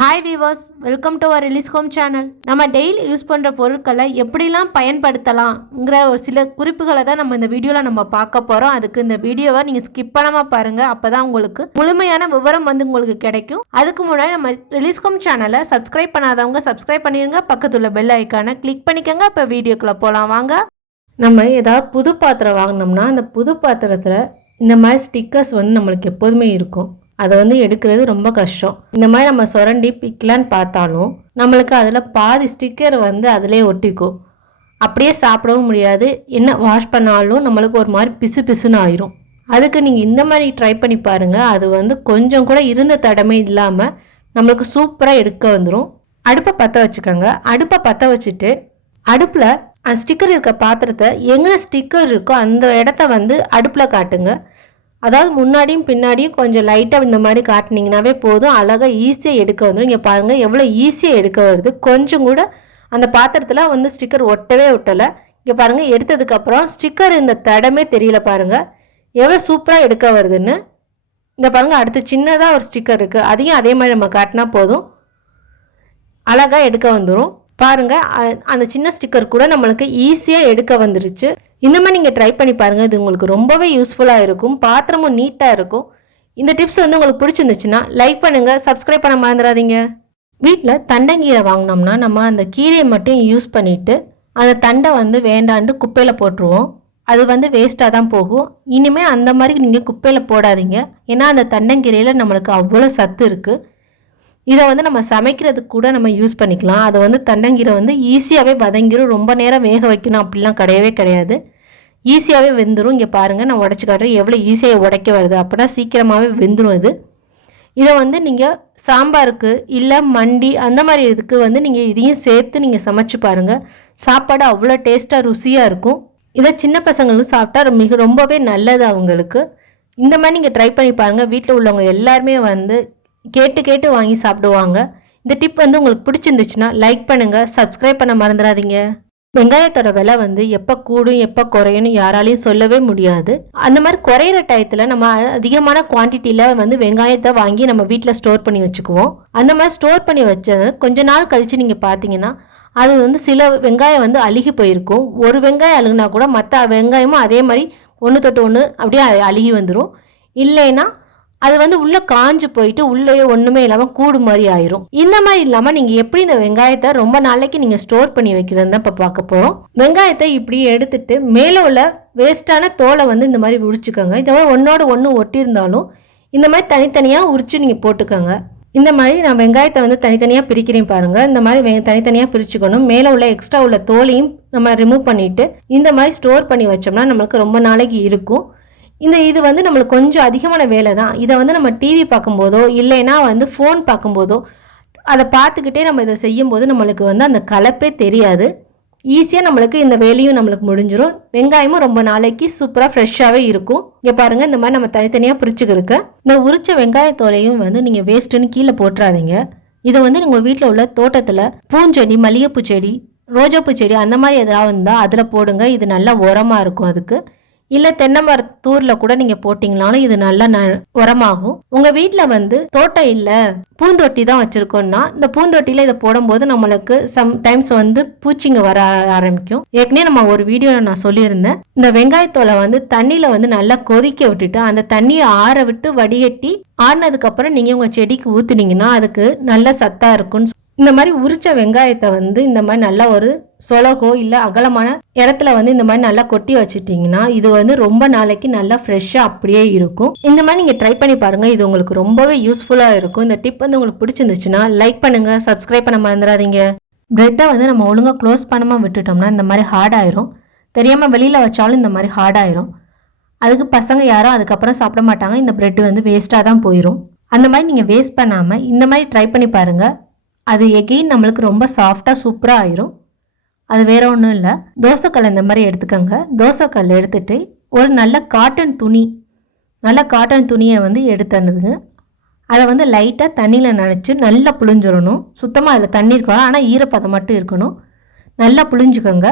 Hi viewers, welcome to our release home channel. நம்ம daily use பண்ணுற பொருட்களை எப்படிலாம் பயன்படுத்தலாம்ங்கிற ஒரு சில குறிப்புகளை தான் நம்ம இந்த வீடியோவில் நம்ம பார்க்க போகிறோம். அதுக்கு இந்த வீடியோவை நீங்கள் ஸ்கிப் பண்ணாமல் பாருங்கள். அப்போ தான் உங்களுக்கு முழுமையான விவரம் வந்து உங்களுக்கு கிடைக்கும். அதுக்கு முன்னாடி நம்ம ரிலீஸ் ஹோம் சேனலை சப்ஸ்கிரைப் பண்ணாதவங்க சப்ஸ்கிரைப் பண்ணிடுங்க. பக்கத்தில் பெல் ஐக்கானை கிளிக் பண்ணிக்கோங்க. இப்போ வீடியோக்குள்ளே போகலாம் வாங்க. நம்ம ஏதாவது புது பாத்திரம் வாங்கினோம்னா அந்த புது பாத்திரத்தில் இந்த மாதிரி ஸ்டிக்கர்ஸ் வந்து நம்மளுக்கு எப்போதுமே இருக்கும். அதை வந்து எடுக்கிறது ரொம்ப கஷ்டம். இந்த மாதிரி நம்ம சுரண்டி பிக்கலான்னு பார்த்தாலும் நம்மளுக்கு அதில் பாதி ஸ்டிக்கர் வந்து அதிலே ஒட்டிக்கும். அப்படியே சாப்பிடவும் முடியாது. என்ன வாஷ் பண்ணாலும் நம்மளுக்கு ஒரு மாதிரி பிசு பிசுன்னு ஆயிரும். அதுக்கு நீங்கள் இந்த மாதிரி ட்ரை பண்ணி பாருங்கள். அது வந்து கொஞ்சம் கூட இருந்த தடமே இல்லாமல் நம்மளுக்கு சூப்பராக எடுக்க வந்துடும். அடுப்பை பற்ற வச்சுக்கோங்க. அடுப்பை பற்ற வச்சுட்டு அடுப்பில் அந்த ஸ்டிக்கர் இருக்க பாத்திரத்தை எங்கே ஸ்டிக்கர் இருக்கோ அந்த இடத்த வந்து அடுப்பில் காட்டுங்க. அதாவது முன்னாடியும் பின்னாடியும் கொஞ்சம் லைட்டாக இந்த மாதிரி காட்டினீங்கன்னாவே போதும். அழகாக ஈஸியாக எடுக்க வந்துடும். இங்கே பாருங்கள் எவ்வளோ ஈஸியாக எடுக்க வருது. கொஞ்சம் கூட அந்த பாத்திரத்தில் வந்து ஸ்டிக்கர் ஒட்டவே ஒட்டலை. இங்கே பாருங்கள் எடுத்ததுக்கப்புறம் ஸ்டிக்கர் இந்த தடமே தெரியல. பாருங்கள் எவ்வளோ சூப்பராக எடுக்க வருதுன்னு. இங்கே பாருங்கள் அடுத்து சின்னதாக ஒரு ஸ்டிக்கர் இருக்குது. அதையும் அதே மாதிரி நம்ம காட்டினா போதும், அழகாக எடுக்க வந்துடும். பாருங்கள் அந்த சின்ன ஸ்டிக்கர் கூட நம்மளுக்கு ஈஸியாக எடுக்க வந்துருச்சு. இந்த மாதிரி நீங்கள் ட்ரை பண்ணி பாருங்கள். இது உங்களுக்கு ரொம்பவே யூஸ்ஃபுல்லாக இருக்கும். பாத்திரமும் நீட்டாக இருக்கும். இந்த டிப்ஸ் வந்து உங்களுக்கு பிடிச்சிருந்துச்சுன்னா லைக் பண்ணுங்கள், சப்ஸ்கிரைப் பண்ண மறந்துடாதீங்க. வீட்டில் தண்டங்கீரை வாங்கினோம்னா நம்ம அந்த கீரையை மட்டும் யூஸ் பண்ணிவிட்டு அந்த தண்டை வந்து வேண்டாண்டு குப்பையில் போட்டுருவோம். அது வந்து வேஸ்ட்டாக தான் போகும். இனிமேல் அந்த மாதிரி நீங்கள் குப்பையில் போடாதீங்க. ஏன்னா அந்த தண்டங்கீரையில் நம்மளுக்கு அவ்வளோ சத்து இருக்குது. இதை வந்து நம்ம சமைக்கிறதுக்கு கூட நம்ம யூஸ் பண்ணிக்கலாம். அதை வந்து தண்டங்கீரை வந்து ஈஸியாகவே வதங்கிடும். ரொம்ப நேரம் வேக வைக்கணும் அப்படிலாம் கிடையவே கிடையாது. ஈஸியாகவே வெந்துடும். இங்கே பாருங்கள் நான் உடச்சி காட்டுறேன் எவ்வளோ ஈஸியாக உடைக்க வருது. அப்படின்னா சீக்கிரமாகவே வெந்துடும் இது. இதை வந்து நீங்கள் சாம்பாருக்கு இல்லை மண்டி அந்த மாதிரி இதுக்கு வந்து நீங்கள் இதையும் சேர்த்து நீங்கள் சமைச்சு பாருங்கள். சாப்பாடு அவ்வளோ டேஸ்ட்டாக ருசியாக இருக்கும். இதை சின்ன பசங்களுக்கு சாப்பிட்டா ரொம்பவே நல்லது அவங்களுக்கு. இந்த மாதிரி நீங்கள் ட்ரை பண்ணி பாருங்கள். வீட்டில் உள்ளவங்க எல்லாருமே வந்து கேட்டு வாங்கி சாப்பிடுவாங்க. இந்த டிப் வந்து உங்களுக்கு பிடிச்சிருந்துச்சுன்னா லைக் பண்ணுங்கள், சப்ஸ்கிரைப் பண்ண மறந்துடாதீங்க. வெங்காயத்தோட விலை வந்து எப்போ கூடும் எப்போ குறையும்னு யாராலையும் சொல்லவே முடியாது. அந்த மாதிரி குறையிற டயத்தில் நம்ம அதிகமான குவான்டிட்டியில் வந்து வெங்காயத்தை வாங்கி நம்ம வீட்டில் ஸ்டோர் பண்ணி வச்சுக்குவோம். அந்த மாதிரி ஸ்டோர் பண்ணி வச்சது கொஞ்ச நாள் கழித்து நீங்கள் பார்த்தீங்கன்னா அது வந்து சில வெங்காயம் வந்து அழுகி போயிருக்கும். ஒரு வெங்காயம் அழுகுனா கூட மற்ற வெங்காயமும் அதே மாதிரி ஒன்று தொட்டு ஒன்று அப்படியே அழுகி வந்துடும். இல்லைன்னா அது வந்து உள்ளே காஞ்சு போயிட்டு உள்ளே ஒன்றுமே இல்லாமல் கூடு மாதிரி ஆயிரும். இந்த மாதிரி இல்லாமல் நீங்கள் எப்படி இந்த வெங்காயத்தை ரொம்ப நாளைக்கு நீங்கள் ஸ்டோர் பண்ணி வைக்கிறது தான் இப்போ பார்க்க போகிறோம். வெங்காயத்தை இப்படி எடுத்துட்டு மேலே உள்ள வேஸ்ட்டான தோலை வந்து இந்த மாதிரி உரிச்சுக்கோங்க. இந்த மாதிரி ஒன்றோட ஒன்று ஒட்டியிருந்தாலும் இந்த மாதிரி தனித்தனியாக உரிச்சு நீங்கள் போட்டுக்கோங்க. இந்த மாதிரி நான் வெங்காயத்தை வந்து தனித்தனியாக பிரிக்கிறேன் பாருங்கள். இந்த மாதிரி தனித்தனியாக பிரிச்சுக்கணும். மேலே உள்ள எக்ஸ்ட்ரா உள்ள தோலையும் நம்ம ரிமூவ் பண்ணிவிட்டு இந்த மாதிரி ஸ்டோர் பண்ணி வச்சோம்னா நம்மளுக்கு ரொம்ப நாளைக்கு இருக்கும். இது வந்து நம்மளுக்கு கொஞ்சம் அதிகமான வேலை தான். இதை வந்து நம்ம டிவி பார்க்கும்போதோ இல்லைன்னா வந்து ஃபோன் பார்க்கும்போதோ அதை பார்த்துக்கிட்டே நம்ம இதை செய்யும்போது நம்மளுக்கு வந்து அந்த கலப்பே தெரியாது. ஈஸியாக நம்மளுக்கு இந்த வேலையும் நம்மளுக்கு முடிஞ்சிடும். வெங்காயமும் ரொம்ப நாளைக்கு சூப்பராக ஃப்ரெஷ்ஷாகவே இருக்கும். இங்கே பாருங்கள் இந்த மாதிரி நம்ம தனித்தனியாக பிரிச்சுக்கிருக்க. இந்த உரிச்ச வெங்காயத்தோலையும் வந்து நீங்கள் வேஸ்ட்டுன்னு கீழே போட்டுறாதீங்க. இதை வந்து உங்கள் வீட்டில் உள்ள தோட்டத்தில் பூஞ்செடி, மல்லிகைப்பூ செடி, ரோஜாப்பூ செடி அந்த மாதிரி எதாவது இருந்தால் அதில் போடுங்க. இது நல்லா உரமாக இருக்கும். அதுக்கு இல்லை தென்னை மரத்தூரில் கூட நீங்கள் போட்டிங்கனாலும் இது நல்லா உரமாகும். உங்கள் வீட்டில் வந்து தோட்டம் இல்லை பூந்தொட்டி தான் வச்சுருக்கோன்னா இந்த பூந்தொட்டியில் இதை போடும்போது நம்மளுக்கு சம்டைம்ஸ் வந்து பூச்சிங்க வர ஆரம்பிக்கும். ஏற்கனவே நம்ம ஒரு வீடியோவில் நான் சொல்லியிருந்தேன். இந்த வெங்காயத்தோலை வந்து தண்ணியில் வந்து நல்லா கொதிக்க விட்டுட்டு அந்த தண்ணியை ஆற விட்டு வடிகட்டி ஆறினதுக்கப்புறம் நீங்கள் உங்கள் செடிக்கு ஊற்றுனீங்கன்னா அதுக்கு நல்ல சத்தாக இருக்கும்னு. இந்த மாதிரி உரிச்ச வெங்காயத்தை வந்து இந்த மாதிரி நல்லா ஒரு சொலகோ இல்லை அகலமான இடத்துல வந்து இந்த மாதிரி நல்லா கொட்டி வச்சுட்டிங்கன்னா இது வந்து ரொம்ப நாளைக்கு நல்லா ஃப்ரெஷ்ஷாக அப்படியே இருக்கும். இந்த மாதிரி நீங்கள் ட்ரை பண்ணி பாருங்கள். இது உங்களுக்கு ரொம்பவே யூஸ்ஃபுல்லாக இருக்கும். இந்த டிப் வந்து உங்களுக்கு பிடிச்சிருந்துச்சுன்னா லைக் பண்ணுங்கள், சப்ஸ்கிரைப் பண்ண மறந்துடாதீங்க. ப்ரெட்டை வந்து நம்ம ஒழுங்காக க்ளோஸ் பண்ணாமல் விட்டுட்டோம்னா இந்த மாதிரி ஹார்ட் ஆயிரும். தெரியாமல் வெளியில் வச்சாலும் இந்த மாதிரி ஹார்ட் ஆயிரும். அதுக்கு பசங்க யாரும் அதுக்கப்புறம் சாப்பிட மாட்டாங்க. இந்த ப்ரெட்டு வந்து வேஸ்ட்டாக தான் போயிடும். அந்த மாதிரி நீங்கள் வேஸ்ட் பண்ணாமல் இந்த மாதிரி ட்ரை பண்ணி பாருங்கள். அது எகெயின் நம்மளுக்கு ரொம்ப சாஃப்டாக சூப்பராக ஆயிரும். அது வேற ஒன்றும் இல்லை. தோசைக்கல் இந்த மாதிரி எடுத்துக்கோங்க. தோசைக்கல் எடுத்துகிட்டு ஒரு நல்ல காட்டன் துணியை வந்து எடுத்துடுங்க. அதை வந்து லைட்டாக தண்ணியில் நனைச்சி நல்லா புழிஞ்சிடணும். சுத்தமாக அதில் தண்ணி இருக்கணும், ஆனால் ஈரப்பதம் மட்டும் இருக்கணும். நல்லா புழிஞ்சுக்கோங்க.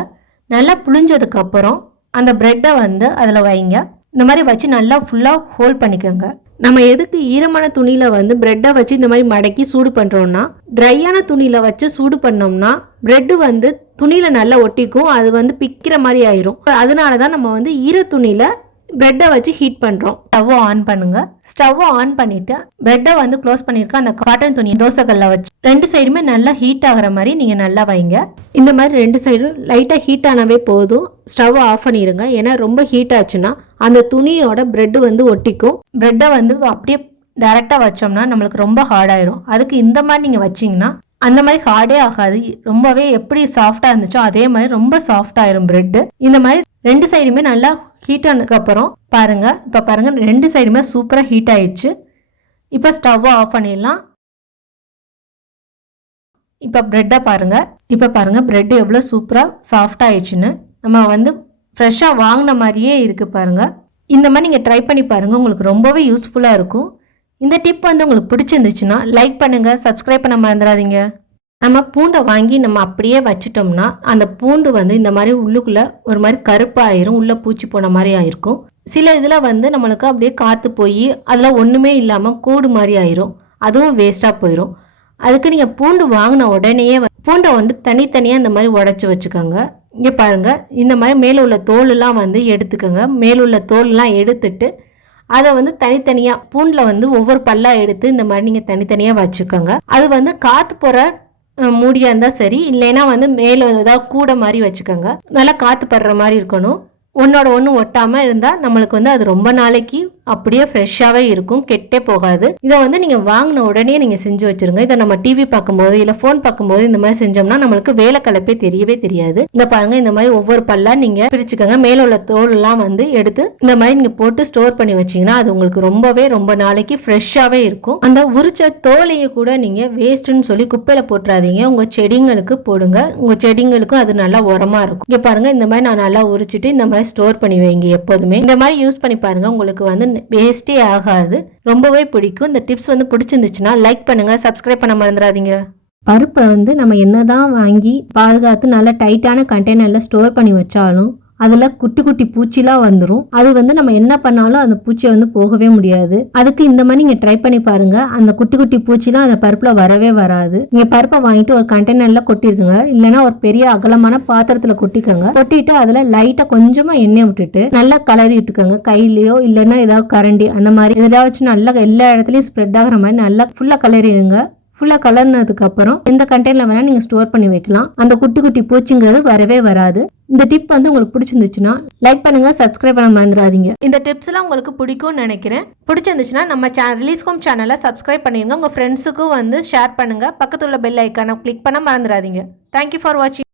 நல்லா புழிஞ்சதுக்கப்புறம் அந்த ப்ரெட்டை வந்து அதில் வைங்க. இந்த மாதிரி வச்சு நல்லா ஃபுல்லாக ஹோல்ட் பண்ணிக்கோங்க. நம்ம எதுக்கு ஈரமான துணியில் வந்து ப்ரெட்டை வச்சு இந்த மாதிரி மடக்கி சூடு பண்ணுறோம்னா, ட்ரையான துணியில் வச்சு சூடு பண்ணோம்னா ப்ரெட்டு வந்து துணியில் நல்லா ஒட்டிக்கும், அது வந்து பிக்கிற மாதிரி ஆயிரும். அதனால தான் நம்ம வந்து ஈர துணியில் ப்ரெட்டை வச்சு ஹீட் பண்ணுறோம். ஸ்டவ்வை ஆன் பண்ணுங்க. ஸ்டவ்வை ஆன் பண்ணிவிட்டு ப்ரெட்டை வந்து க்ளோஸ் பண்ணியிருக்க அந்த காட்டன் துணி தோசைக்கல்ல வச்சு 2 சைடுமே நல்லா ஹீட் ஆகிற மாதிரி நீங்கள் நல்லா வைங்க. இந்த மாதிரி 2 சைடும் லைட்டாக ஹீட் ஆனாவே போதும். ஸ்டவ்வை ஆஃப் பண்ணிடுங்க. ஏன்னா ரொம்ப ஹீட் ஆச்சுன்னா அந்த துணியோட ப்ரெட்டு வந்து ஒட்டிக்கும். ப்ரெட்டை வந்து அப்படியே டைரெக்டாக வச்சோம்னா நம்மளுக்கு ரொம்ப ஹார்டாயிரும். அதுக்கு இந்த மாதிரி நீங்கள் வச்சிங்கன்னா அந்த மாதிரி ஹார்டே ஆகாது. ரொம்பவே எப்படி சாஃப்டாக இருந்துச்சோ அதே மாதிரி ரொம்ப சாஃப்டாயிரும் ப்ரெட்டு. இந்த மாதிரி 2 சைடுமே நல்லா ஹீட் ஆனதுக்கப்புறம் பாருங்கள், இப்போ பாருங்கள் 2 சைடுமே சூப்பராக ஹீட் ஆயிடுச்சு. இப்போ ஸ்டவ்வை ஆஃப் பண்ணிடலாம். இப்போ ப்ரெட்டை பாருங்கள். இப்போ பாருங்கள் ப்ரெட்டு எவ்வளோ சூப்பராக சாஃப்டாக ஆயிடுச்சுன்னு. நம்ம வந்து ஃப்ரெஷ்ஷாக வாங்கின மாதிரியே இருக்குது பாருங்கள். இந்த மாதிரி நீங்கள் ட்ரை பண்ணி பாருங்கள், உங்களுக்கு ரொம்பவே யூஸ்ஃபுல்லாக இருக்கும். இந்த டிப் வந்து உங்களுக்கு பிடிச்சிருந்துச்சுன்னா லைக் பண்ணுங்கள், சப்ஸ்கிரைப் பண்ண மறந்துடாதீங்க. நம்ம பூண்டை வாங்கி நம்ம அப்படியே வச்சிட்டோம்னா அந்த பூண்டு வந்து இந்த மாதிரி உள்ளுக்குள்ளே ஒரு மாதிரி கருப்பாயிரும், உள்ளே பூச்சி போன மாதிரி ஆயிருக்கும். சில இதில் வந்து நம்மளுக்கு அப்படியே காற்று போய் அதில் ஒன்றுமே இல்லாமல் கூடு மாதிரி ஆயிரும், அதுவும் வேஸ்ட்டாக போயிடும். அதுக்கு நீங்கள் பூண்டு வாங்கின உடனேயே பூண்டை வந்து தனித்தனியாக இந்த மாதிரி உடச்சி வச்சுக்கோங்க. இங்கே பாருங்கள், இந்த மாதிரி மேலே உள்ள தோலெல்லாம் வந்து எடுத்துக்கோங்க. மேலுள்ள தோலெல்லாம் எடுத்துட்டு அதை வந்து தனித்தனியாக பூண்டில் வந்து ஒவ்வொரு பல்லாக எடுத்து இந்த மாதிரி நீங்கள் தனித்தனியாக வச்சுக்கோங்க. அது வந்து காற்று போகிற மூடியாக இருந்தால் சரி, இல்லைன்னா வந்து மேலே ஏதாவது கூட மாதிரி வச்சுக்கோங்க. நல்லா காற்று படுற மாதிரி இருக்கணும். ஒன்றோட ஒன்று ஒட்டாமல் இருந்தால் நம்மளுக்கு வந்து அது ரொம்ப நாளைக்கு அப்படியே ஃப்ரெஷ்ஷாகவே இருக்கும், கெட்டே போகாது. இதை வந்து நீங்கள் வாங்கின உடனே நீங்கள் செஞ்சு வச்சுருங்க. இதை நம்ம டிவி பார்க்கும்போது இல்லை ஃபோன் பார்க்கும்போது இந்த மாதிரி செஞ்சோம்னா நம்மளுக்கு வேலை கலப்பே தெரியவே தெரியாது. இந்த பாருங்க, இந்த மாதிரி ஒவ்வொரு பல்லா நீங்கள் பிரிச்சுக்கோங்க. மேலே உள்ள தோலெல்லாம் வந்து எடுத்து இந்த மாதிரி நீங்கள் போட்டு ஸ்டோர் பண்ணி வச்சிங்கன்னா அது உங்களுக்கு ரொம்ப நாளைக்கு ஃப்ரெஷ்ஷாகவே இருக்கும். அந்த உரிச்ச தோலையை கூட நீங்கள் வேஸ்ட்டுன்னு சொல்லி குப்பையில் போட்டுறாதீங்க, உங்கள் செடிங்களுக்கு போடுங்க. உங்கள் செடிங்களுக்கும் அது நல்லா உரமாக இருக்கும். இங்கே பாருங்கள், இந்த மாதிரி நான் நல்லா உரிச்சிட்டு இந்த மாதிரி ஸ்டோர் பண்ணி வைங்க. எப்போதுமே இந்த மாதிரி யூஸ் பண்ணி பாருங்கள், உங்களுக்கு வந்து வேஸ்டே ஆகாது, ரொம்பவே பிடிக்கும். இந்த டிப்ஸ் வந்து பிடிச்சிருந்துச்சுன்னா லைக் பண்ணுங்க, சப்ஸ்கிரைப் பண்ண மறந்துடாதீங்க. பருப்பை வந்து நம்ம என்னதான் வாங்கி பாதுகாத்து நல்லா டைட்டான கண்டெய்னர்ல ஸ்டோர் பண்ணி வச்சாலும் அதில் குட்டி குட்டி பூச்சிலாம் வந்துடும். அது வந்து நம்ம என்ன பண்ணாலும் அந்த பூச்சியை வந்து போகவே முடியாது. அதுக்கு இந்த மாதிரி நீங்கள் ட்ரை பண்ணி பாருங்க. அந்த குட்டி குட்டி பூச்சிலாம் அந்த பருப்பில் வரவே வராது. நீங்கள் பருப்பை வாங்கிட்டு ஒரு கண்டெய்னரில் கொட்டிருக்குங்க, இல்லைன்னா ஒரு பெரிய அகலமான பாத்திரத்தில் கொட்டிக்கோங்க. கொட்டிட்டு அதில் லைட்டாக கொஞ்சமாக எண்ணெய் விட்டுட்டு நல்லா கலரி விட்டுக்கோங்க. கையிலையோ இல்லைன்னா ஏதாவது கரண்டி அந்த மாதிரி இதெல்லாம் வச்சு நல்லா எல்லா இடத்துலையும் ஸ்ப்ரெட் ஆகிற மாதிரி நல்லா ஃபுல்லாக கலரிடுங்க. ஃபுல்லாக கலர்னதுக்கு அப்புறம் எந்த கண்டெய்னரில் வேணால் நீங்கள் ஸ்டோர் பண்ணி வைக்கலாம். அந்த குட்டி குட்டி பூச்சிங்கிறது வரவே வராது. இந்த டிப் வந்து உங்களுக்கு பிடிச்சிருந்துச்சுன்னா லைக் பண்ணுங்க, சப்ஸ்கிரைப் பண்ண மறந்துடாதீங்க. இந்த டிப்ஸ்லாம் உங்களுக்கு பிடிக்கும்னு நினைக்கிறேன். பிடிச்சிருந்துச்சுன்னா நம்ம ரிலீஸ் ஹோம் சேனலை சப்ஸ்கிரைப் பண்ணிடுங்க. உங்கள் ஃப்ரெண்ட்ஸுக்கும் வந்து ஷேர் பண்ணுங்க. பக்கத்துல உள்ள பெல் ஐக்கானை கிளிக் பண்ண மறந்துடாதீங்க. தேங்க்யூ ஃபார் வாட்சிங்.